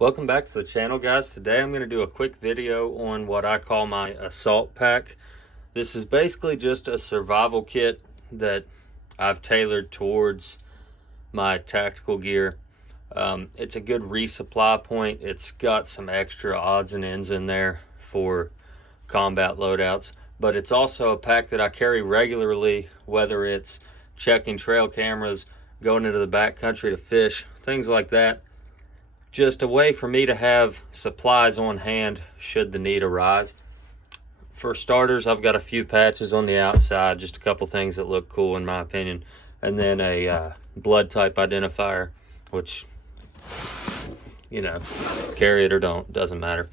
Welcome back to the channel, guys. Today I'm going to do a quick video on what I call my assault pack. This is basically just a survival kit that I've tailored towards my tactical gear. It's a good resupply point. It's got some extra odds and ends in there for combat loadouts, but it's also a pack that I carry regularly, whether it's checking trail cameras, going into the backcountry to fish, things like that. Just a way for me to have supplies on hand should the need arise. For starters, I've got a few patches on the outside, just a couple things that look cool in my opinion, and then a blood type identifier, which, you know, carry it or don't, doesn't matter.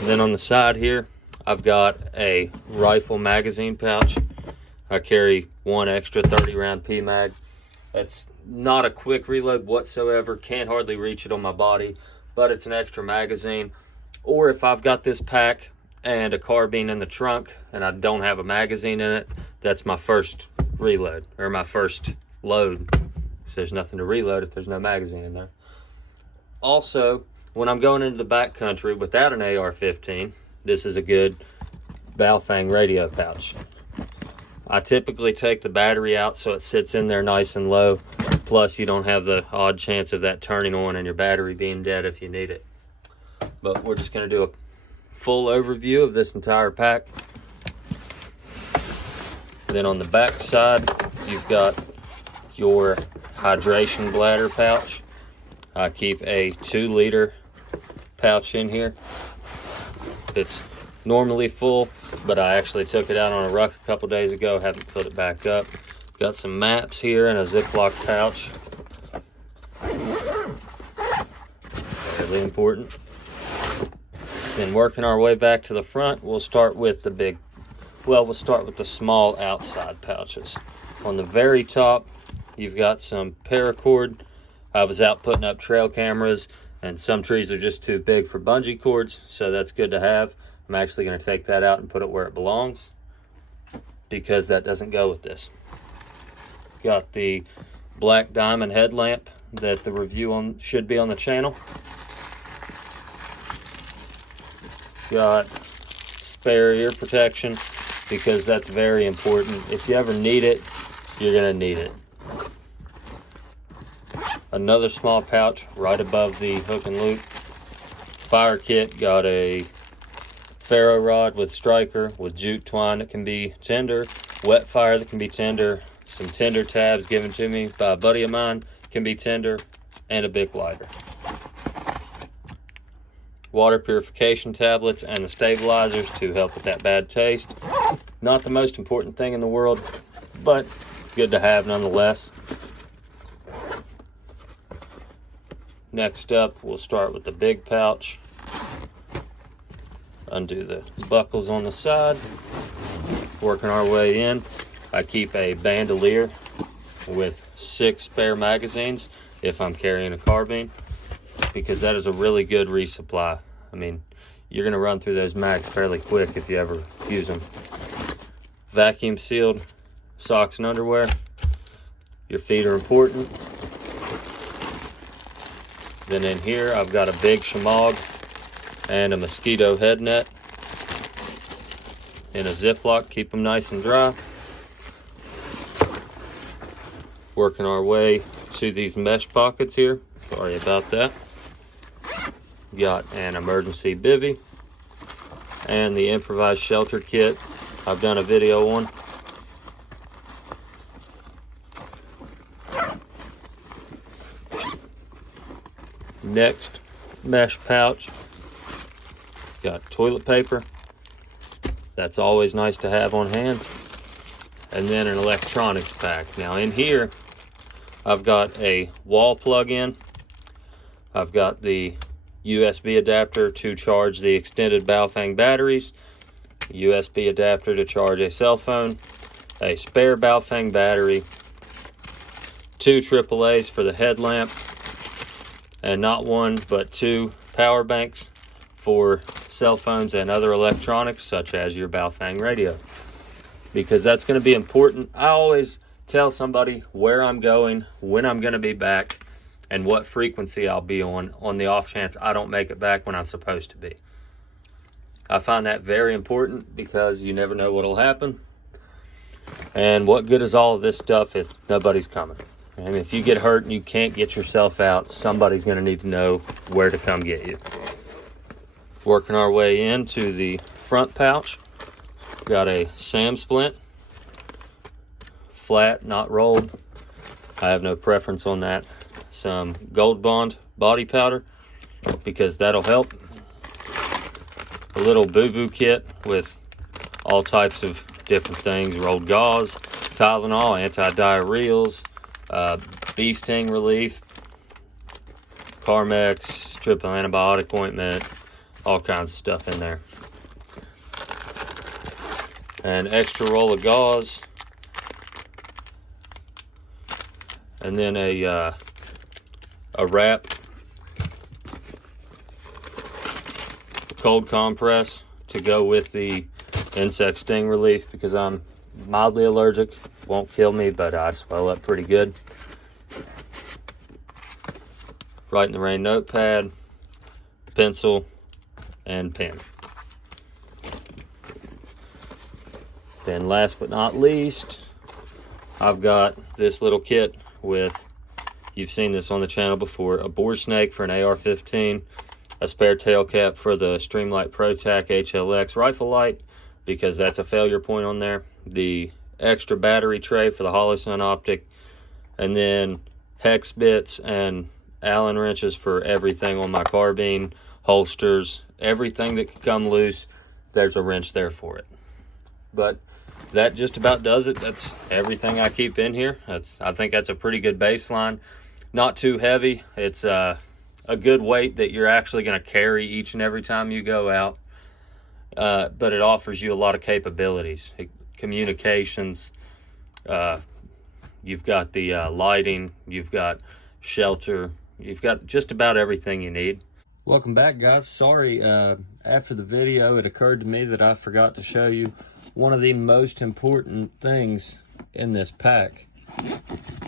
And then on the side here, I've got a rifle magazine pouch. I carry one extra 30 round PMag. It's not a quick reload whatsoever, can't hardly reach it on my body, but it's an extra magazine. Or if I've got this pack and a carbine in the trunk and I don't have a magazine in it, that's my first reload, or my first load. So there's nothing to reload if there's no magazine in there. Also, when I'm going into the backcountry without an AR-15, this is a good Baofeng radio pouch. I typically take the battery out so it sits in there nice and low. Plus, you don't have the odd chance of that turning on and your battery being dead if you need it. But we're just going to do a full overview of this entire pack. Then on the back side, you've got your hydration bladder pouch. I keep a 2-liter pouch in here. It's normally full, but I actually took it out on a ruck a couple days ago, haven't put it back up. Got some maps here in a Ziploc pouch. Fairly important. Then working our way back to the front, we'll start with the small outside pouches. On the very top, you've got some paracord. I was out putting up trail cameras, and some trees are just too big for bungee cords, so that's good to have. I'm actually going to take that out and put it where it belongs, because that doesn't go with this. Got the black diamond headlamp that the review on should be on the channel. Got spare ear protection, because that's very important. If you ever need it, you're going to need it. Another small pouch right above the hook and loop. Fire kit, got a ferro rod with striker, with jute twine that can be tinder, wet fire that can be tinder, some tinder tabs given to me by a buddy of mine, can be tinder, and a Bic lighter. Water purification tablets and the stabilizers to help with that bad taste. Not the most important thing in the world, but good to have nonetheless. Next up, we'll start with the big pouch. Undo the buckles on the side. Working our way in, I keep a bandolier with 6 spare magazines if I'm carrying a carbine, because that is a really good resupply. I mean, you're going to run through those mags fairly quick if you ever use them. Vacuum sealed socks and underwear. Your feet are important. Then in here, I've got a big shemagh and a mosquito head net in a Ziploc, keep them nice and dry. Working our way to these mesh pockets here. Sorry about that. Got an emergency bivvy and the improvised shelter kit I've done a video on. Next mesh pouch, got toilet paper. That's always nice to have on hand. And then an electronics pack. Now in here, I've got a wall plug-in. I've got the USB adapter to charge the extended Baofeng batteries, USB adapter to charge a cell phone, a spare Baofeng battery, 2 AAAs for the headlamp, and not 1 but 2 power banks for cell phones and other electronics such as your Baofeng radio, because that's going to be important. I always tell somebody where I'm going, when I'm going to be back, and what frequency I'll be on the off chance I don't make it back when I'm supposed to be. I find that very important because you never know what'll happen. And what good is all of this stuff if nobody's coming? And if you get hurt and you can't get yourself out, somebody's going to need to know where to come get you. Working our way into the front pouch. Got a SAM splint. Flat, not rolled. I have no preference on that. Some Gold Bond body powder, because that'll help. A little boo-boo kit with all types of different things. Rolled gauze, Tylenol, anti-diarrheals, bee sting relief, Carmex, triple antibiotic ointment, all kinds of stuff in there. An extra roll of gauze, and then a wrap, a cold compress to go with the insect sting relief, because I'm mildly allergic. Won't kill me, but I swell up pretty good. Write in the Rain notepad, pencil, and pen. Then last but not least, I've got this little kit with, you've seen this on the channel before, a bore snake for an AR-15, a spare tail cap for the Streamlight ProTac HLX rifle light, because that's a failure point on there, the extra battery tray for the Holosun optic, and then hex bits and Allen wrenches for everything on my carbine, holsters, everything that could come loose, there's a wrench there for it. But that just about does it. That's everything I keep in here. I think that's a pretty good baseline. Not too heavy. It's a good weight that you're actually going to carry each and every time you go out. But it offers you a lot of capabilities. Communications. You've got the lighting. You've got shelter. You've got just about everything you need. Welcome back, guys. Sorry, after the video, it occurred to me that I forgot to show you one of the most important things in this pack.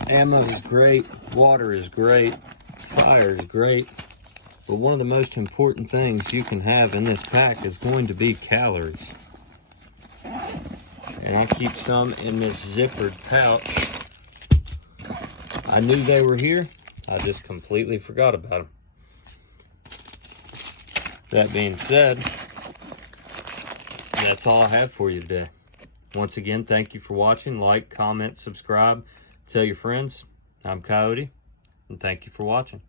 Ammo is great, water is great, fire is great, but one of the most important things you can have in this pack is going to be calories. And I keep some in this zippered pouch. I knew they were here, I just completely forgot about them. That being said, that's all I have for you today. Once again, thank you for watching. Like, comment, subscribe, tell your friends. I'm Coyote, and thank you for watching.